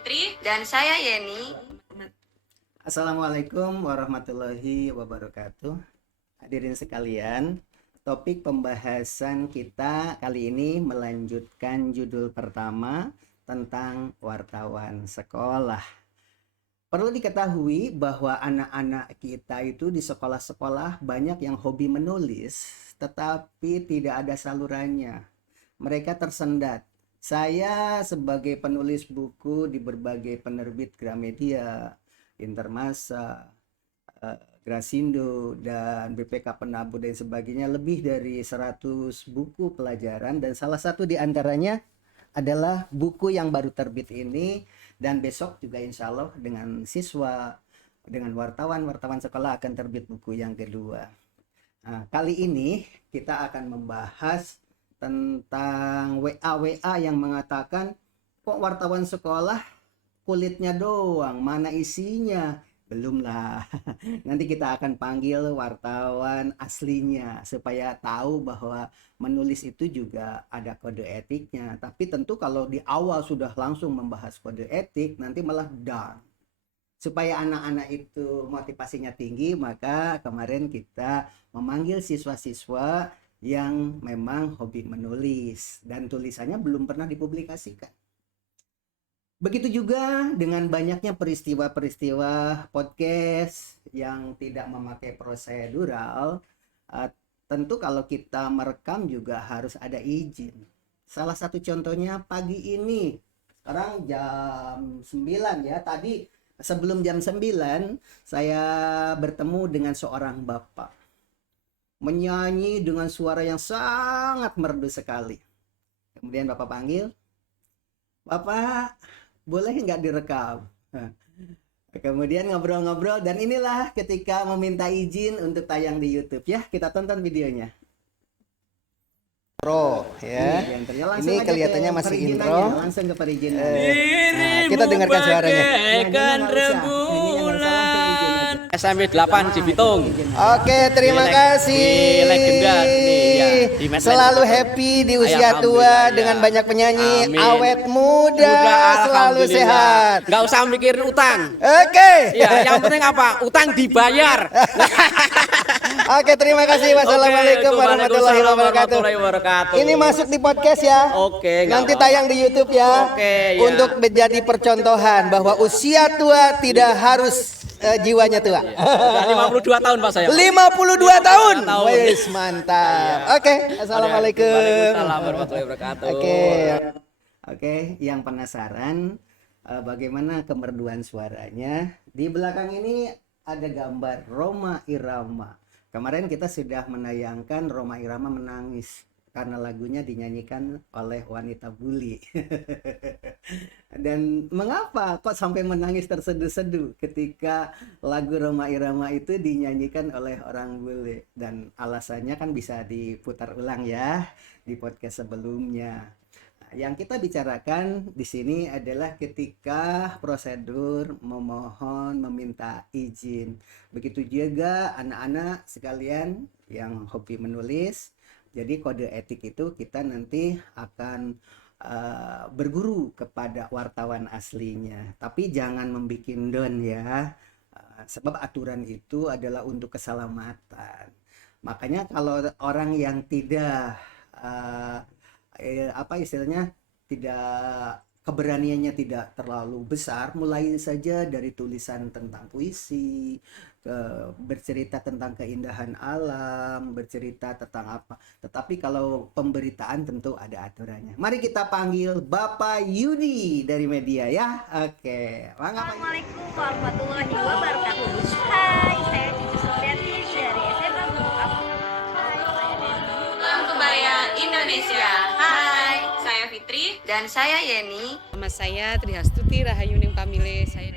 Fitri dan saya Yeni. Assalamualaikum warahmatullahi wabarakatuh. Hadirin sekalian, topik pembahasan kita kali ini melanjutkan judul pertama tentang wartawan sekolah. Perlu diketahui bahwa anak-anak kita itu di sekolah-sekolah banyak yang hobi menulis, tetapi tidak ada salurannya. Mereka tersendat. Saya sebagai penulis buku di berbagai penerbit Gramedia, Intermasa, Grasindo, dan BPK Penabu dan sebagainya, lebih dari 100 buku pelajaran, dan salah satu di antaranya adalah buku yang baru terbit ini, dan besok juga insya Allah dengan siswa, dengan wartawan sekolah akan terbit buku yang kedua. Nah, kali ini kita akan membahas tentang WA yang mengatakan kok wartawan sekolah kulitnya doang, mana isinya? Belum lah. Nanti kita akan panggil wartawan aslinya supaya tahu bahwa menulis itu juga ada kode etiknya. Tapi tentu kalau di awal sudah langsung membahas kode etik, nanti malah down. Supaya anak-anak itu motivasinya tinggi, maka kemarin kita memanggil siswa-siswa yang memang hobi menulis dan tulisannya belum pernah dipublikasikan. Begitu juga dengan banyaknya peristiwa-peristiwa podcast yang tidak memakai prosedural. Tentu kalau kita merekam juga harus ada izin. Salah satu contohnya pagi ini, sekarang jam 9 ya. Tadi sebelum jam 9 saya bertemu dengan seorang bapak, menyanyi dengan suara yang sangat merdu sekali. Kemudian bapak panggil, "Bapak, boleh nggak direkam?" Kemudian ngobrol-ngobrol, dan inilah ketika meminta izin untuk tayang di YouTube ya. Kita tonton videonya. Intro ya. Ini kelihatannya masih intro. Langsung ke perizinan. Kita dengarkan suaranya. SMP 8 di Bitung. Oke, terima kasih. Legenda selalu happy di usia tua dengan banyak penyanyi. Amin. Awet muda, selalu sehat. Nggak usah mikirin utang. Oke. Ya, yang penting apa? Utang dibayar. Oke, terima kasih. Wassalamualaikum warahmatullahi wabarakatuh. Ini masuk di podcast ya. Oke. Nanti tayang di YouTube ya. Oke. Ya. Untuk menjadi percontohan bahwa usia tua tidak harus jiwanya tua. Ya, 52 tahun Pak saya. 52 tahun. Wes, mantap. Oke, assalamualaikum. Waalaikumsalam warahmatullahi wabarakatuh. Oke, yang penasaran bagaimana kemerduan suaranya? Di belakang ini ada gambar Rhoma Irama. Kemarin kita sudah menayangkan Rhoma Irama menangis karena lagunya dinyanyikan oleh wanita buli. Dan mengapa kok sampai menangis terseduh-seduh ketika lagu Rhoma Irama itu dinyanyikan oleh orang bule? Dan alasannya kan bisa diputar ulang ya di podcast sebelumnya. Nah, yang kita bicarakan di sini adalah ketika prosedur memohon meminta izin. Begitu juga anak-anak sekalian yang hobi menulis. Jadi kode etik itu kita nanti akan berguru kepada wartawan aslinya. Tapi jangan membuat down ya. Sebab aturan itu adalah untuk keselamatan. Makanya kalau orang yang tidak tidak keberaniannya tidak terlalu besar, mulai saja dari tulisan tentang puisi, bercerita tentang keindahan alam, bercerita tentang apa. Tetapi kalau pemberitaan tentu ada aturannya. Mari kita panggil Bapak Yudi dari media ya. Oke. Assalamualaikum warahmatullahi wabarakatuh. Hai, saya Cici Supriyanti dari SMA Bukap. Hai, saya Deni. Kebaya Indonesia. Hai, saya Fitri dan saya Yeni. Nama saya Trihastuti Rahayuning Pamile. Saya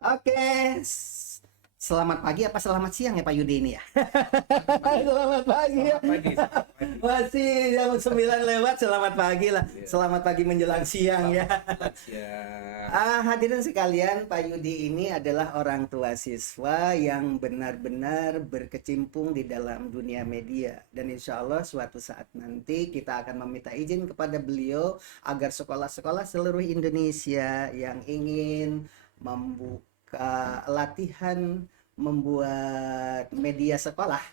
Oke, selamat pagi apa selamat siang ya Pak Yudi ini ya? Selamat pagi ya. Masih jam 9 lewat, selamat pagi lah. Selamat pagi menjelang siang ya. Hadirin sekalian, Pak Yudi ini adalah orang tua siswa yang benar-benar berkecimpung di dalam dunia media. Dan insya Allah suatu saat nanti kita akan meminta izin kepada beliau agar sekolah-sekolah seluruh Indonesia yang ingin membuka latihan membuat media sekolah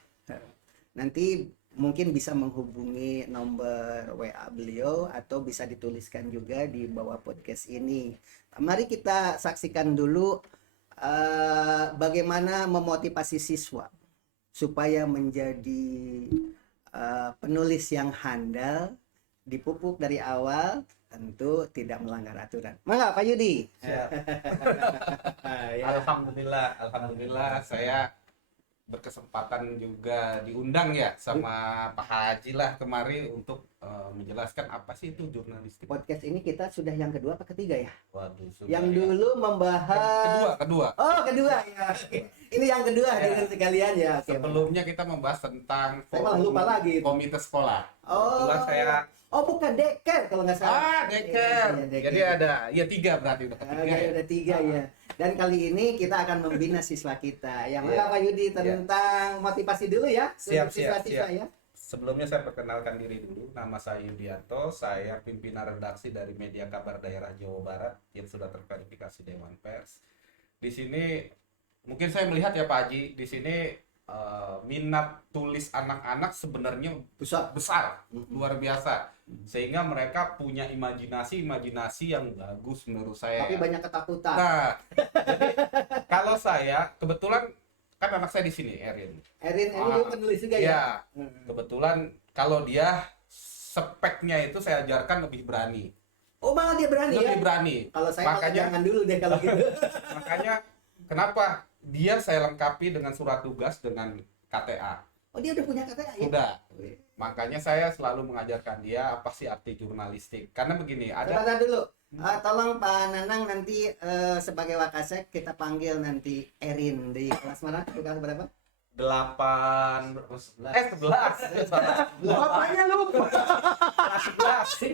nanti mungkin bisa menghubungi nomor WA beliau atau bisa dituliskan juga di bawah podcast ini. Mari kita saksikan dulu bagaimana memotivasi siswa supaya menjadi penulis yang handal, dipupuk dari awal, tentu tidak melanggar aturan. Mangga Pak Yudi. Siap. Alhamdulillah saya berkesempatan juga diundang ya sama Pak Haji lah kemari untuk menjelaskan apa sih itu jurnalistik. Podcast ini kita sudah yang kedua apa ketiga ya? Waduh, sudah Yang ya. dulu membahas Kedua. Oh, kedua ya. Ini yang kedua Ya. hadirin sekalian ya. Oke. Sebelumnya kita membahas tentang Saya malah lupa lagi itu. komite sekolah. Oh. Kebetulan saya Bukan deker kalau nggak salah. deker. Iya, deker. Jadi ada ya 3 berarti udah ketiga. Oke, Ya. udah 3 ya. Dan kali ini kita akan membina siswa kita. Yang Iya. Pak Yudi tentang motivasi dulu ya. Siap, Siswa-siswa siap. ya. Sebelumnya saya perkenalkan diri dulu. Nama saya Yudianto, saya pimpinan redaksi dari Media Kabar Daerah Jawa Barat yang sudah terverifikasi Dewan Pers. Di sini mungkin saya melihat ya Pak Haji, di sini minat tulis anak-anak sebenarnya besar, luar biasa. Sehingga mereka punya imajinasi yang bagus menurut saya. Tapi banyak ketakutan. Nah, jadi kalau saya kebetulan kan anak saya di sini, Erin. Erin ini dia penulis juga ya. Ya, kebetulan kalau dia speknya itu saya ajarkan lebih berani. Oh, malah dia berani ya. Lebih berani. Kalau saya malah Makanya- jangan dulu deh kalau gitu. Makanya kenapa dia saya lengkapi dengan surat tugas dengan KTA. Oh, dia udah punya KTA ya? Udah. Makanya saya selalu mengajarkan dia apa sih arti jurnalistik. Karena begini, ada Sebentar dulu. Tolong Pak Nanang nanti sebagai Wakasek kita panggil nanti Erin di kelas mana? Di kelas berapa? 11. Bapaknya lupa. 11.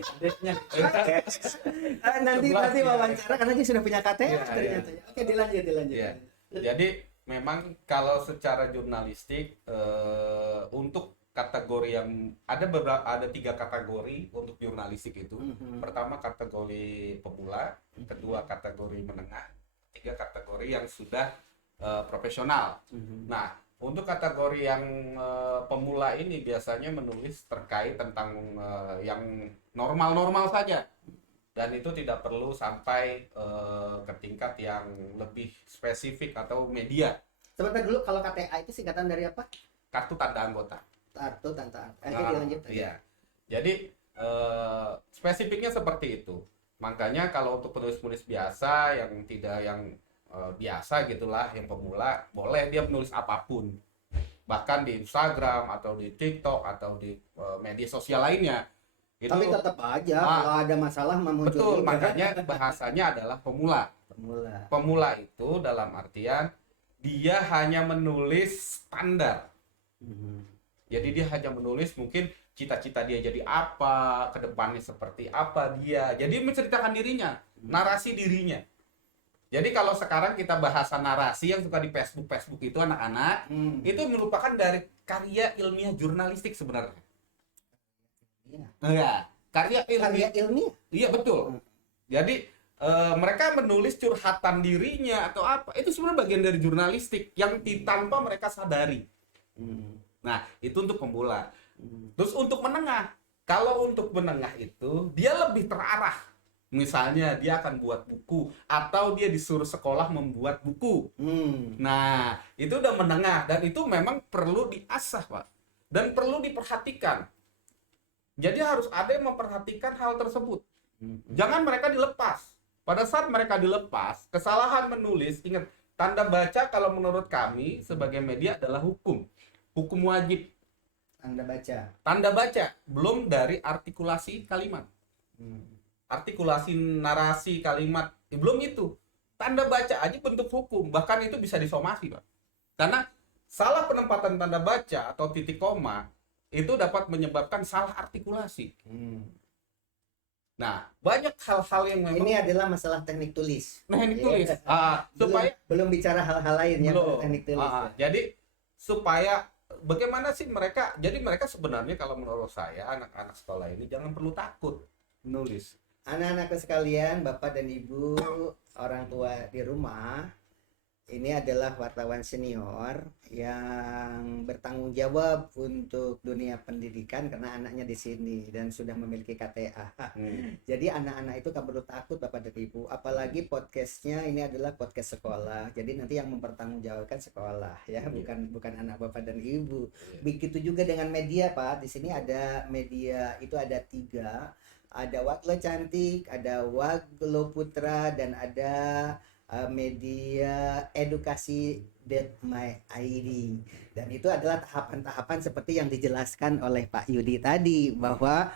Nanti 11, wawancara karena dia sudah punya KTA Iya, ternyata. Oke, dilanjut. Iya. Jadi memang kalau secara jurnalistik untuk kategori yang ada 3 kategori untuk jurnalistik itu. Pertama kategori pemula, kedua kategori menengah, 3 kategori yang sudah profesional. Nah, untuk kategori yang pemula ini biasanya menulis terkait tentang yang normal-normal saja. Dan itu tidak perlu sampai ke tingkat yang lebih spesifik atau media. Sebentar dulu, kalau KTA itu singkatan dari apa? Kartu tanda anggota. Kartu tanda. Nah, Lanjut. iya. Jadi spesifiknya seperti itu. Makanya kalau untuk penulis-penulis biasa yang tidak biasa gitulah, yang pemula, boleh dia menulis apapun. Bahkan di Instagram atau di TikTok atau di media sosial lainnya. Itu, Tapi tetap aja kalau ada masalah muncul betul, juga. makanya bahasanya adalah pemula. Pemula. Pemula itu dalam artian dia hanya menulis standar. Jadi dia hanya menulis mungkin cita-cita dia jadi apa, kedepannya seperti apa dia. Jadi menceritakan dirinya, narasi dirinya. Jadi kalau sekarang kita bahasa narasi yang suka di Facebook itu anak-anak, itu merupakan dari karya ilmiah jurnalistik sebenarnya. Iya, karya Karya ilmiah. Iya betul. Jadi mereka menulis curhatan dirinya atau apa, itu sebenarnya bagian dari jurnalistik yang tanpa mereka sadari. Nah, itu untuk pemula. Terus untuk menengah, kalau untuk menengah itu dia lebih terarah. Misalnya dia akan buat buku atau dia disuruh sekolah membuat buku. Nah, itu udah menengah dan itu memang perlu diasah, Pak. Dan perlu diperhatikan. Jadi harus ada yang memperhatikan hal tersebut. Jangan mereka dilepas. Pada saat mereka dilepas, kesalahan menulis, ingat, tanda baca kalau menurut kami sebagai media adalah hukum. Hukum wajib. Tanda baca, belum dari artikulasi kalimat. Artikulasi narasi kalimat, belum itu. Tanda baca aja bentuk hukum, bahkan itu bisa disomasi, Pak. Karena salah penempatan tanda baca atau titik koma itu dapat menyebabkan salah artikulasi. Nah, banyak hal-hal yang memang Ini adalah masalah teknik tulis. teknik Iya. tulis. Supaya belum bicara hal-hal lain ya, belum. teknik tulis. ya. Jadi supaya bagaimana sih mereka? Jadi mereka sebenarnya kalau menurut saya anak-anak sekolah ini jangan perlu takut menulis. Anak-anakku sekalian, Bapak dan Ibu, orang tua di rumah, ini adalah wartawan senior yang bertanggung jawab untuk dunia pendidikan karena anaknya di sini dan sudah memiliki KTA. Jadi anak-anak itu kan perlu takut Bapak dan Ibu, apalagi podcastnya ini adalah podcast sekolah. Jadi nanti yang mempertanggungjawabkan sekolah ya, bukan anak Bapak dan Ibu. Begitu juga dengan media Pak. Di sini ada media itu ada 3. Ada Waglo Cantik, ada Waglo Putra, dan ada media edukasi.my.id. Dan itu adalah tahapan-tahapan seperti yang dijelaskan oleh Pak Yudi tadi, bahwa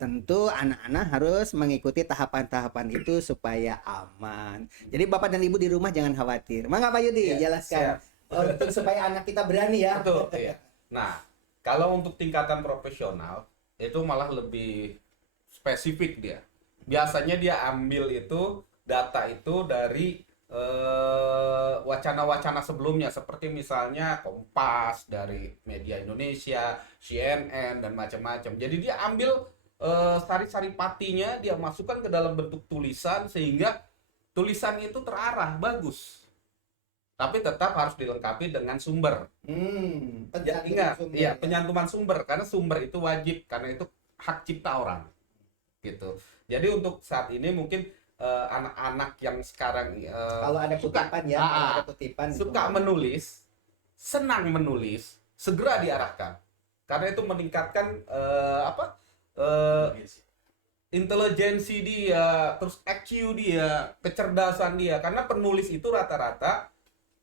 tentu anak-anak harus mengikuti tahapan-tahapan itu supaya aman. Jadi Bapak dan Ibu di rumah jangan khawatir. Mangga Pak Yudi, jelaskan. Untuk supaya anak kita berani ya. Betul, iya. Nah, kalau untuk tingkatan profesional itu malah lebih spesifik dia. Biasanya dia ambil itu data itu dari wacana-wacana sebelumnya seperti misalnya Kompas, dari media Indonesia, CNN dan macam-macam. Jadi dia ambil sari-sari patinya, dia masukkan ke dalam bentuk tulisan sehingga tulisan itu terarah, bagus. Tapi tetap harus dilengkapi dengan sumber. Ingat, iya, penyantuman sumber, karena sumber itu wajib, karena itu hak cipta orang. Gitu. Jadi untuk saat ini mungkin anak-anak yang sekarang kalau ada kutipan ya, kalau ada kutipan suka itu. menulis, senang menulis, segera diarahkan. Karena itu meningkatkan intelijensi dia, terus IQ dia, kecerdasan dia. Karena penulis itu rata-rata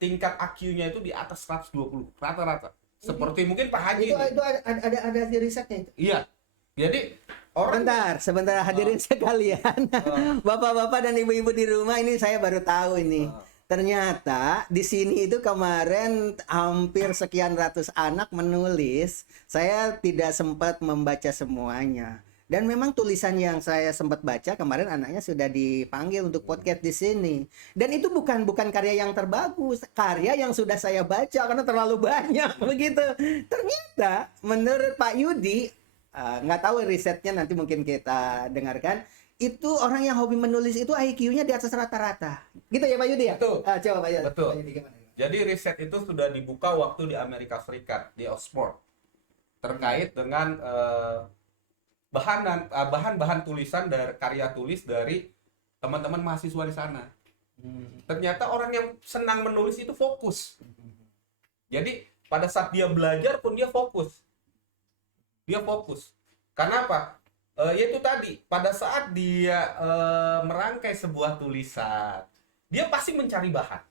tingkat IQ-nya itu di atas 120 rata-rata. Seperti mungkin Pak Haji. Itu ada hasil risetnya itu. Iya. Jadi orang Sebentar hadirin sekalian. Bapak-bapak dan ibu-ibu di rumah, ini saya baru tahu ini. Ternyata di sini itu kemarin hampir sekian ratus anak menulis. Saya tidak sempat membaca semuanya. Dan memang tulisan yang saya sempat baca kemarin anaknya sudah dipanggil untuk podcast di sini. Dan itu bukan karya yang terbagus, karya yang sudah saya baca karena terlalu banyak begitu. Ternyata menurut Pak Yudi, nggak tahu risetnya, nanti mungkin kita dengarkan, itu orang yang hobi menulis itu IQ-nya di atas rata-rata. Gitu ya Pak Yudi ya? Betul. Coba Pak Yudi. Betul. Pak Yudi gimana? Jadi riset itu sudah dibuka waktu di Amerika Serikat, di Oxford, terkait dengan bahan-bahan tulisan dari karya tulis dari teman-teman mahasiswa di sana. Ternyata orang yang senang menulis itu fokus. Jadi pada saat dia belajar pun dia fokus. Dia fokus. Karena apa? Yaitu tadi, pada saat dia merangkai sebuah tulisan, dia pasti mencari bahan.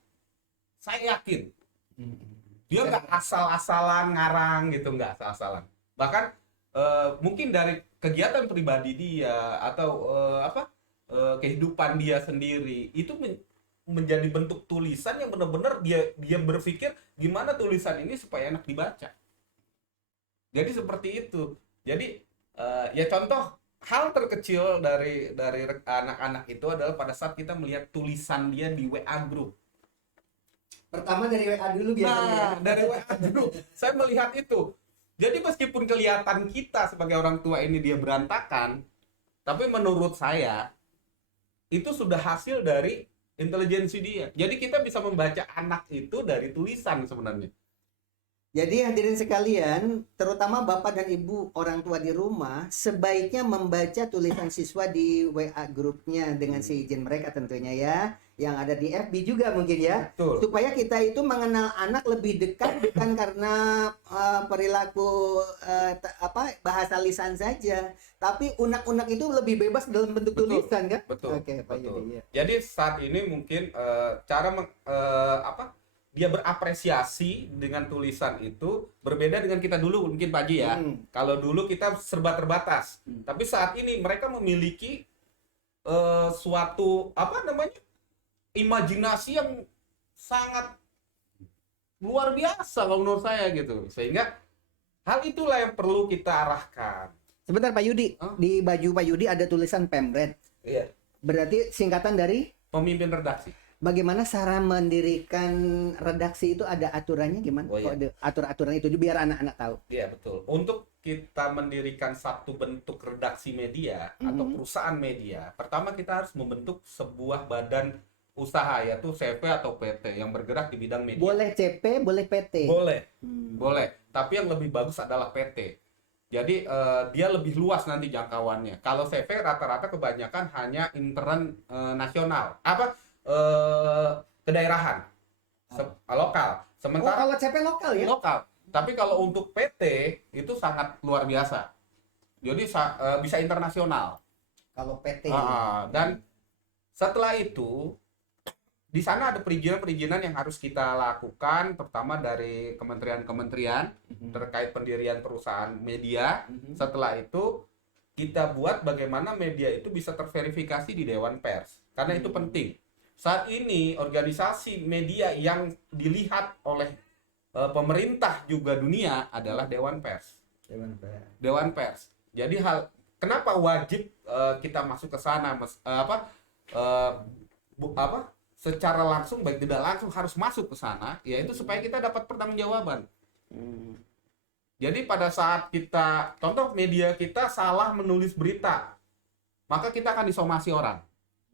Saya yakin. Dia nggak asal-asalan ngarang gitu, nggak asal-asalan. Bahkan mungkin dari kegiatan pribadi dia atau kehidupan dia sendiri itu menjadi bentuk tulisan yang benar-benar dia berpikir gimana tulisan ini supaya enak dibaca. Jadi seperti itu. Jadi ya contoh hal terkecil dari anak-anak itu adalah pada saat kita melihat tulisan dia di WA group. Pertama dari WA dulu biasanya. Nah, dari WA group saya melihat itu. Jadi meskipun kelihatan kita sebagai orang tua ini dia berantakan, tapi menurut saya itu sudah hasil dari intelijensi dia. Jadi kita bisa membaca anak itu dari tulisan sebenarnya. Jadi hadirin sekalian, terutama Bapak dan Ibu orang tua di rumah, sebaiknya membaca tulisan siswa di WA grupnya dengan seizin mereka tentunya ya, yang ada di FB juga mungkin ya. Betul. Supaya kita itu mengenal anak lebih dekat, bukan karena perilaku bahasa lisan saja, tapi unek-unek itu lebih bebas dalam bentuk Betul. tulisan kan? Betul. Oke, Pak Betul. Yudi, ya. Jadi saat ini mungkin cara dia berapresiasi dengan tulisan itu berbeda dengan kita dulu mungkin Pak Haji ya. Kalau dulu kita serba terbatas, tapi saat ini mereka memiliki suatu imajinasi yang sangat luar biasa kalau menurut saya gitu. Sehingga hal itulah yang perlu kita arahkan. Sebentar Pak Yudi, di baju Pak Yudi ada tulisan Pemred. Iya. Berarti singkatan dari Pemimpin redaksi. bagaimana cara mendirikan redaksi itu, ada aturannya gimana? Oh, iya. Kok ada atur-aturan itu biar anak-anak tahu. Iya betul. Untuk kita mendirikan satu bentuk redaksi media atau perusahaan media, pertama kita harus membentuk sebuah badan usaha, yaitu CV atau PT yang bergerak di bidang media. Boleh CP, boleh PT. Boleh, boleh. Tapi yang lebih bagus adalah PT. Jadi dia lebih luas nanti jangkauannya. Kalau CV rata-rata kebanyakan hanya intern nasional, kedaerahan, lokal. Oh, Sementara kalau CP lokal ya? lokal. Tapi kalau untuk PT itu sangat luar biasa. Jadi bisa internasional. Kalau PT. Dan setelah itu di sana ada perizinan-perizinan yang harus kita lakukan, pertama dari kementerian-kementerian terkait pendirian perusahaan media. Setelah itu kita buat bagaimana media itu bisa terverifikasi di Dewan Pers, karena itu penting. Saat ini organisasi media yang dilihat oleh pemerintah juga dunia adalah Dewan Pers. Dewan Pers. Jadi kenapa wajib kita masuk ke sana, secara langsung baik tidak langsung harus masuk ke sana, yaitu supaya kita dapat pertanggungjawaban. Jadi pada saat kita, contoh media kita salah menulis berita, maka kita akan disomasi orang.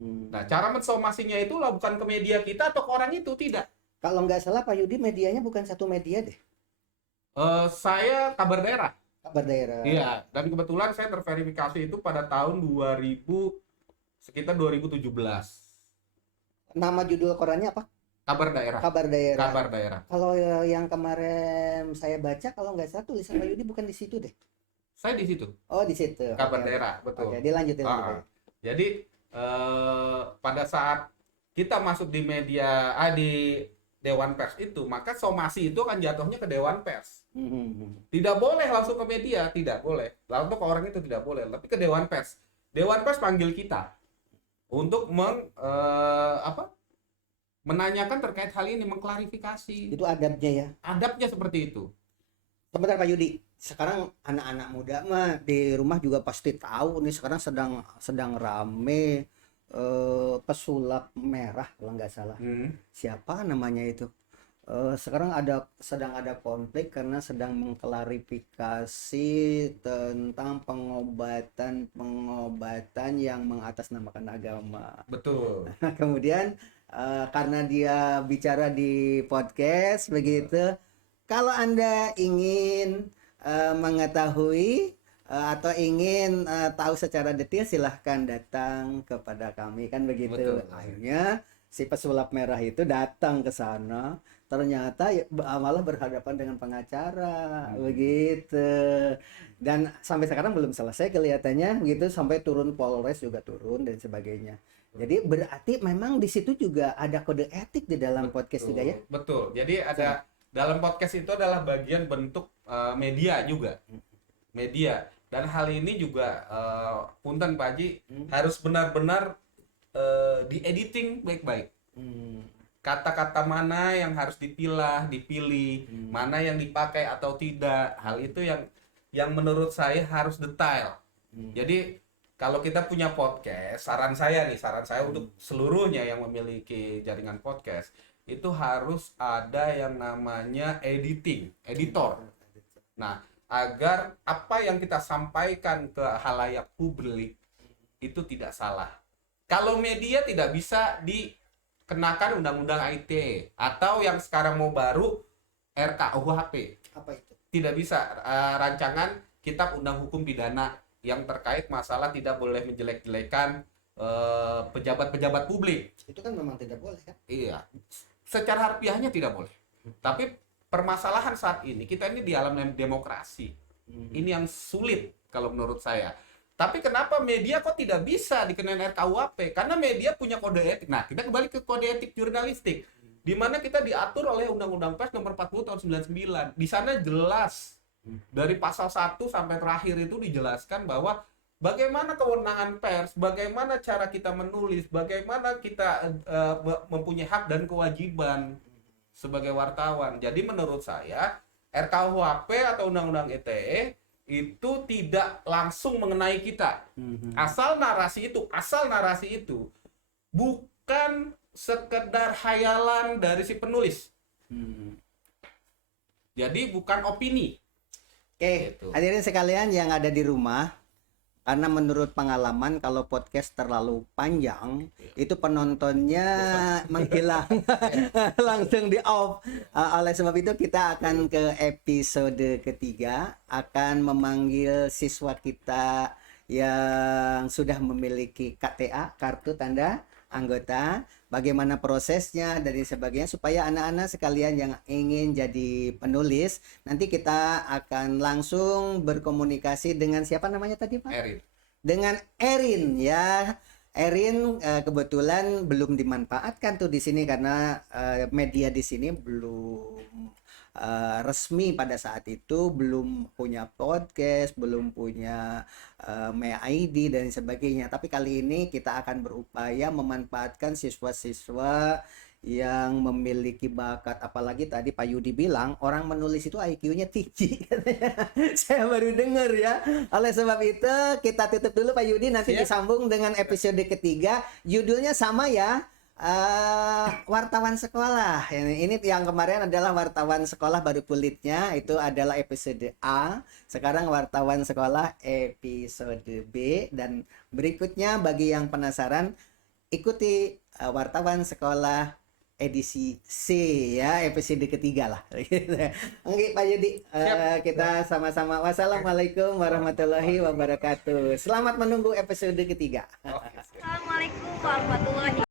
Nah, cara mensomasinya itulah bukan ke media kita atau ke orang itu, tidak. Kalau nggak salah Pak Yudi medianya bukan satu media deh. Saya kabar daerah. Kabar daerah. Iya, dan kebetulan saya terverifikasi itu pada tahun sekitar 2017. Nama judul korannya apa? Kabar daerah. Kabar daerah. Kabar daerah. Kalau yang kemarin saya baca, kalau nggak salah tulisan Pak Yudi bukan di situ deh. Saya di situ. Oh, di situ. Kabar Oke. daerah, betul. Oke, dilanjutin. Jadi pada saat kita masuk di media, di Dewan Pers itu, maka somasi itu akan jatuhnya ke Dewan Pers. Tidak boleh langsung ke media, tidak boleh. Langsung ke orang itu tidak boleh, tapi ke Dewan Pers. Dewan Pers panggil kita untuk menanyakan terkait hal ini, mengklarifikasi. Itu adabnya ya. Adabnya seperti itu. Sebentar Pak Yudi, sekarang anak-anak muda mah di rumah juga pasti tahu nih, sekarang sedang rame pesulap merah kalau nggak salah. Siapa namanya itu? Sekarang sedang ada konflik karena sedang mengklarifikasi tentang pengobatan yang mengatasnamakan agama. Betul. Nah, kemudian karena dia bicara di podcast begitu, kalau Anda ingin mengetahui atau ingin tahu secara detail, silahkan datang kepada kami, kan begitu. Betul. Akhirnya si pesulap merah itu datang ke sana, ternyata malah berhadapan dengan pengacara begitu, dan sampai sekarang belum selesai kelihatannya begitu, sampai turun Polres juga turun dan sebagainya. Jadi berarti memang di situ juga ada kode etik di dalam podcast juga ya. Betul. Jadi ada dalam podcast itu adalah bagian bentuk media juga. Media. Dan hal ini juga punten Pak Haji harus benar-benar di-editing baik-baik. Kata-kata mana yang harus dipilih, mana yang dipakai atau tidak. Hal itu yang menurut saya harus detail. Jadi kalau kita punya podcast, saran saya untuk seluruhnya yang memiliki jaringan podcast, itu harus ada yang namanya editor. Nah, agar apa yang kita sampaikan ke khalayak publik itu tidak salah. Kalau media tidak bisa dikenakan undang-undang ITE atau yang sekarang mau baru RKUHP. Apa itu? Tidak bisa rancangan kitab undang hukum pidana yang terkait masalah tidak boleh menjelek-jelekan pejabat-pejabat publik. Itu kan memang tidak boleh kan? Iya. Secara harfiahnya tidak boleh. Tapi permasalahan saat ini, kita ini di alam demokrasi. Ini yang sulit kalau menurut saya. Tapi kenapa media kok tidak bisa dikenain RKUHP? Karena media punya kode etik. Nah, kita kembali ke kode etik jurnalistik, di mana kita diatur oleh Undang-Undang Pers nomor 40 tahun 99. Di sana jelas dari pasal 1 sampai terakhir itu dijelaskan bahwa bagaimana kewenangan pers, bagaimana cara kita menulis, bagaimana kita mempunyai hak dan kewajiban. sebagai wartawan. Jadi menurut saya RKUHP atau Undang-Undang ITE itu tidak langsung mengenai kita. Asal narasi itu bukan sekedar hayalan dari si penulis. Jadi bukan opini. Oke, Gitu. hadirin sekalian yang ada di rumah, karena menurut pengalaman kalau podcast terlalu panjang, itu penontonnya menghilang, langsung di off. Oleh sebab itu kita akan ke episode ketiga, akan memanggil siswa kita yang sudah memiliki KTA, kartu tanda anggota, bagaimana prosesnya dan sebagainya, supaya anak-anak sekalian yang ingin jadi penulis, nanti kita akan langsung berkomunikasi dengan siapa namanya tadi Pak? Erin. Dengan Erin ya. Erin kebetulan belum dimanfaatkan tuh di sini karena media di sini belum resmi pada saat itu, belum punya podcast, belum punya ID dan sebagainya. Tapi kali ini kita akan berupaya memanfaatkan siswa-siswa yang memiliki bakat, apalagi tadi Pak Yudi bilang orang menulis itu IQ-nya tinggi katanya. Saya baru dengar ya. Oleh sebab itu kita tutup dulu Pak Yudi, nanti disambung dengan episode ketiga. Judulnya sama ya, wartawan sekolah. Ini yang kemarin adalah wartawan sekolah baru kulitnya, itu adalah episode A. Sekarang wartawan sekolah episode B, dan berikutnya bagi yang penasaran ikuti wartawan sekolah edisi C ya, episode ketiga lah. Oke Pak Yudi, kita sama-sama. Wassalamualaikum warahmatullahi wabarakatuh. Selamat menunggu episode ketiga. Oke, siap. Assalamualaikum warahmatullahi